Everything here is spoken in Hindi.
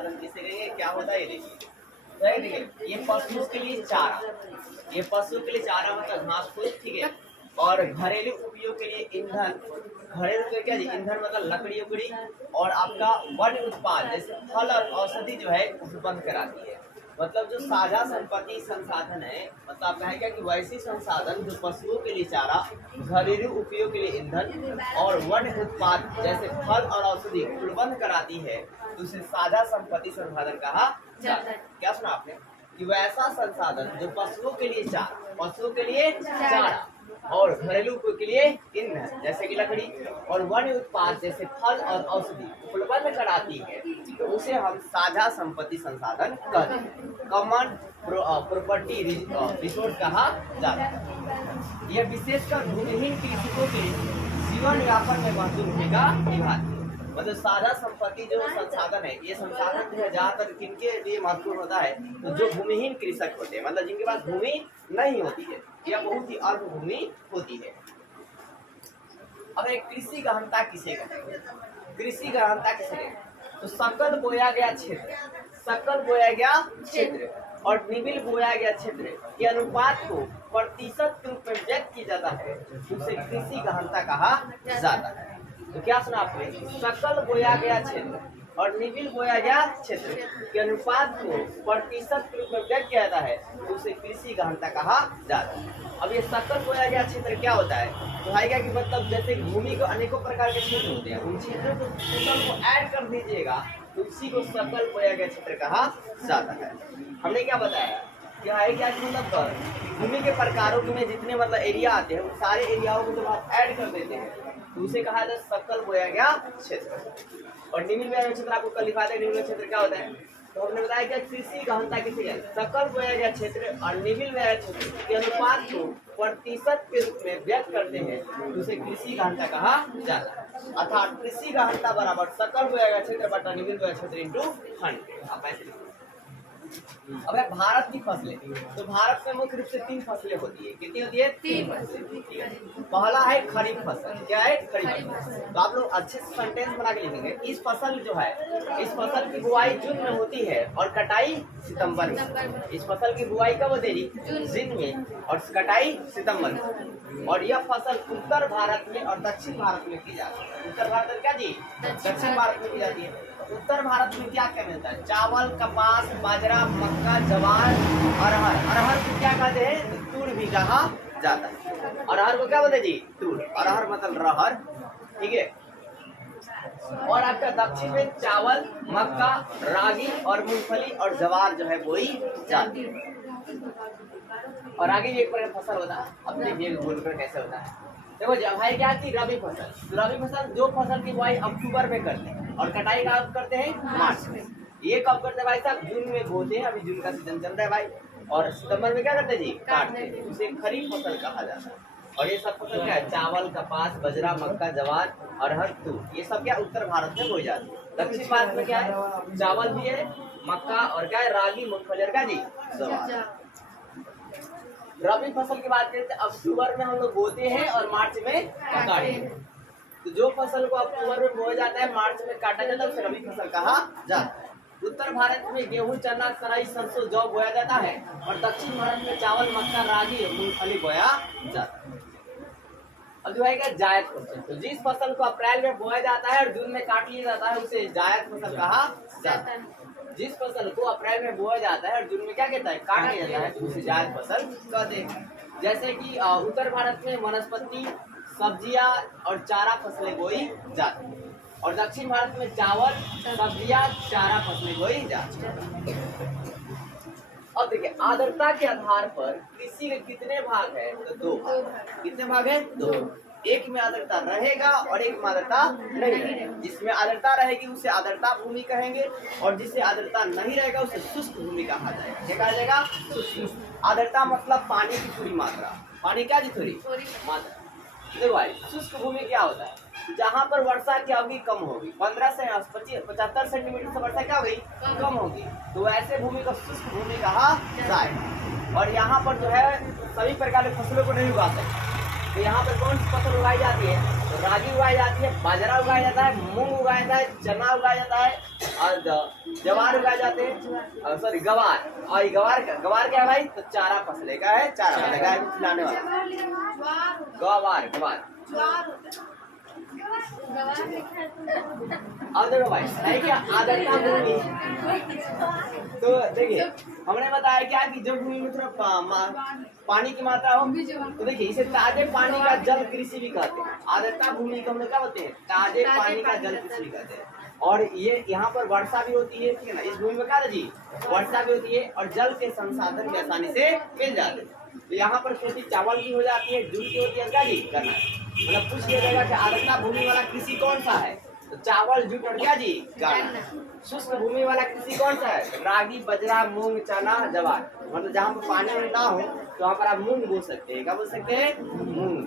संसाधन किसे कहेंगे, क्या होता है ये देखिए, ये पशु के लिए चारा, ये पशु के लिए चारा मतलब घास फूस, ठीक है। और घरेलू उपयोग के लिए ईंधन, घरेलू उपयोग क्या है, ईंधन मतलब लकड़ी उकड़ी, और आपका वन उत्पाद जैसे फल और औषधि जो है उत्पन्न कराती है। मतलब जो साझा संपत्ति संसाधन है, मतलब आप कहेंगे कि वैसी संसाधन जो पशुओं के लिए चारा, घरेलू उपयोग के लिए ईंधन और वन उत्पाद जैसे फल और औषधि उत्पन्न कराती है, तो उसे साझा संपत्ति संसाधन कहा जाता है। क्या सुना आपने कि वैसा संसाधन जो पशुओं के लिए चारा, पशुओं के लिए चारा और घरेलू उपयोग के लिए ईंधन जैसे कि लकड़ी और वन उत्पाद जैसे फल और औषधि उपलब्ध कराती है, तो उसे हम साझा संपत्ति संसाधन कहते हैं, कॉमन प्रॉपर्टी रिसोर्स कहा जाता है। यह विशेषकर भूमिहीन कृषकों के जीवन यापन में महत्वपूर्ण भूमिका निभाती है। मतलब साझा संपत्ति जो संसाधन है, ये संसाधन जो है ज्यादातर किनके लिए महत्वपूर्ण होता है, तो जो भूमिहीन कृषक होते हैं, मतलब जिनके पास भूमि नहीं होती है या बहुत ही अल्प भूमि होती है। अब एक कृषि गहनता किसे कहते हैं, कृषि गहनता किसे कहते हैं, तो सकल बोया गया क्षेत्र, सकल बोया गया क्षेत्र और निबिल बोया गया क्षेत्र के अनुपात को प्रतिशत के रूप में व्यक्त किया जाता है, उसे कृषि गहनता कहा जाता है। तो क्या सुना आपने, सकल बोया गया क्षेत्र और निबिल बोया गया क्षेत्र के अनुपात को प्रतिशत के रूप में व्यक्त किया जाता है, तो उसे कृषि गहनता कहा जाता है। अब ये सकल बोया गया क्षेत्र क्या होता है, तो है क्या कि मतलब जैसे भूमि को अनेकों प्रकार के क्षेत्र होते हैं, उन क्षेत्रों को टोटल को ऐड कर दीजिएगा तो उसी को सकल बोया गया क्षेत्र कहा जाता है। हमने क्या बताया, क्या है क्या मतलब भूमि के प्रकारों में जितने मतलब एरिया आते हैं, उन सारे एरियाओं को जब आप ऐड कर देते हैं तो उसे कहा जाता है सकल बोया गया क्षेत्र। और निबिल बोया गया क्षेत्र आपको कल लिखा था, निबिल बोया क्षेत्र क्या होता है, तो हमने बताया कि कृषि गहनता किसे कहते हैं, सकल बोया गया क्षेत्र और निबिल बोया गया क्षेत्र के अनुपात को प्रतिशत के रूप में व्यक्त करते हैं, तो उसे कृषि गहनता कहा जाता है। अर्थात कृषि गहनता बराबर सकल बोया गया क्षेत्र बटा निबिल बोया क्षेत्र इंटू 100। आप ऐसे लिखो। अब है भारत की फसलें, तो भारत में मुख्य रूप से 3 फसलें होती है, कितनी होती है, 3 फसलें। पहला है खरीफ फसल, क्या है, खरीफ फसल। तो आप लोग अच्छे से सेंटेंस बना के लिखेंगे, इस फसल जो है, इस फसल की बुआई जून में होती है और कटाई सितंबर में। इस फसल की बुआई कब होती है, जून में, और कटाई सितंबर में। और यह फसल उत्तर भारत में और दक्षिण भारत में की जाती है। उत्तर भारत में क्या जी, दक्षिण भारत में की जाती है। उत्तर भारत में क्या क्या मिलता है, चावल, कपास, बाजरा, मक्का, ज्वार, अरहर। अरहर को क्या कहते हैं, तूर भी कहा जाता है। अरहर को क्या बोलते हैं जी, तूर। अरहर मतलब रहर, ठीक है। और आपका दक्षिण में चावल, मक्का, रागी और मूंगफली और ज्वार जो है बोई जाती है। और आगे एक प्रकार फसल होता है, अब देखिए बोलकर कैसे होता है। देखो भाई क्या की रबी फसल, रबी फसल जो फसल की बुआई अक्टूबर में करते हैं और कटाई कब करते हैं, मार्च में। ये कब करते हैं भाई साहब, जून में बोते हैं, अभी जून का सीजन चल रहा है भाई, और सितंबर में क्या करते हैं जी, काटते हैं, उसे खरीफ फसल कहा जाता है। और ये सब फसल क्या है, चावल, कपास, बजरा, मक्का, ज्वार, अरहर, तूर, ये सब क्या उत्तर भारत में बोई जाती है। दक्षिण भारत में क्या है, चावल भी है, मक्का और क्या है, रागी, मूंगफली और क्या जी, ज्वार। रबी फसल की बात करते हैं, अक्टूबर में हम लोग बोते हैं और मार्च में काटते हैं। तो जो फसल को अक्टूबर में बोया जाता है, मार्च में काटा जाता है, उसे रबी फसल कहा जाता है। उत्तर भारत में गेहूं, चना, सराई, सरसों, जौ बोया जाता है और दक्षिण भारत में चावल, मक्का, रागी और मूंगफली बोया जाता है। अब जो है जायद फसल, तो जिस फसल को अप्रैल में बोया जाता है और जून में काट लिया जाता है, उसे जायद फसल कहा जाता है। जिस फसल को अप्रैल में बोया जाता है और जून में क्या कहता है, काट लिया जाता है, तो उसे जायद फसल कहते हैं। जैसे कि उत्तर भारत में वनस्पति, सब्जियां और चारा फसलें बोई जाती है और दक्षिण भारत में चावल, सब्जियां, चारा फसलें बोई जाती है। अब देखिए आर्द्रता के आधार पर कृषि के कितने भाग है, तो 2 भाग। कितने भाग है, 2। एक में आर्द्रता रहेगा और एक में आर्द्रता नहीं रहेगा। जिसमें आर्द्रता रहेगी उसे आर्द्रता भूमि कहेंगे और जिससे आर्द्रता नहीं रहेगा उसे शुष्क भूमि कहा जाएगा। क्या कहा जाएगा, शुष्क। आर्द्रता मतलब पानी की थोड़ी मात्रा, पानी क्या जी, थोड़ी मात्रा। देखो भाई शुष्क भूमि क्या होता है, जहाँ पर वर्षा की अवधि कम होगी, 15 से 75 सेंटीमीटर से वर्षा क्या होगी, कम होगी, तो ऐसे भूमि को शुष्क भूमि कहा जाएगा। और यहाँ पर जो है सभी प्रकार के फसलों को नहीं उगा सकते, तो यहाँ पर कौन सी फसल उगाई जाती है? तो रागी उगाई जाती है, बाजरा उगाया जाता है, मूंग उगाया जाता है, चना उगाया जाता है और जवार उगाए जाते हैं, सॉरी गवार। और गवार क्या है भाई? तो चारा फसल का है, चारा फसल का है खिलाने वाला गवार गवार। अब देखो भाई है क्या आर्द्रता भूमि। तो देखिए हमने बताया क्या कि जब भूमि में थोड़ा पानी की मात्रा हो, तो देखिए इसे ताजे पानी का जल कृषि भी कहते हैं। आर्द्रता भूमि को हम लोग क्या बोलते हैं? ताजे पानी का जल कृषि भी कहते हैं। और ये यहाँ पर वर्षा भी होती है, ठीक है ना? इस भूमि में क्या है जी? वर्षा भी होती है और जल के संसाधन भी आसानी से मिल जाते हैं। तो यहाँ पर खेती चावल की हो जाती है, जूट की होती है, क्या जी करना है मतलब पूछ लिया जाएगा कि आर्द्रता भूमि वाला कृषि कौन सा है? तो चावल, जूट और क्या जी गन्ना। शुष्क भूमि वाला कृषि कौन सा है? रागी, बजरा, मूंग, चना, जवार। मतलब जहाँ पर पानी ना हो तो वहाँ पर आप मूंग बोल सकते हैं। क्या बोल सकते हैं? मूंग।